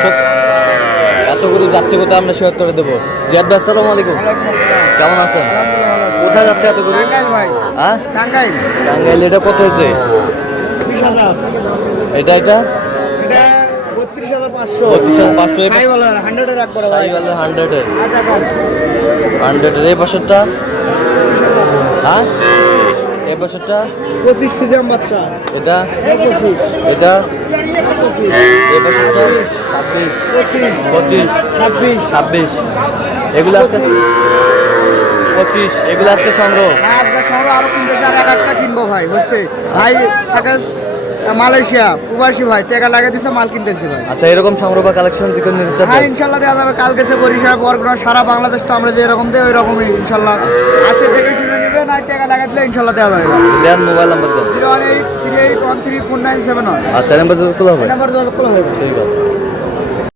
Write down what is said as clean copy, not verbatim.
দর্শক এত গরু যাচ্ছে কোথায় আমরা সে উত্তরে দেবো। জিয়াদ ভাই আসসালামু আলাইকুম, কেমন আছেন? কোথায় যাচ্ছে এত গরু? হ্যাঁ টাঙ্গাইল। এটা কত হয়েছে? 20,000 এটা এটা 32,500 32,500 100 রাখ করে ভাই 100-এর আচ্ছা কাট 100-এর। এই বছরটা হ্যাঁ এই বছরটা 25 পিসের বাচ্চা এটা 25 এটা 25 এই বছরটা 25 25 26 এগুলো আজকে 25 এগুলো আজকে সংগ্রহ। হ্যাঁ আজকে শহর আরো কিনতেছে আর একটা কিনবো ভাই হচ্ছে ভাই থাকে মালয়েশিয়া প্রবাসী ভাই টাকা লাগিয়ে দিছে মাল কিনতেছি ভাই। আচ্ছা এরকম সংগ্রহ বা কালেকশন দিকে নিতে হ্যাঁ ইনশাল্লাহ দেওয়া যাবে। কালকে সে বরিশাল বরগুনা সারা বাংলাদেশ তো আমরা যে এরকম দেই ওই রকমই ইনশাল্লাহ আসে দেখে শুনে নেবে না টাকা লাগাই দিলে ইনশাল্লাহ দেওয়া যাবে। দেন মোবাইল নাম্বার দেন। 01838134971 আচ্ছা নাম্বার যত হবে নাম্বার যোগাযোগ করলে হবে। ঠিক আছে।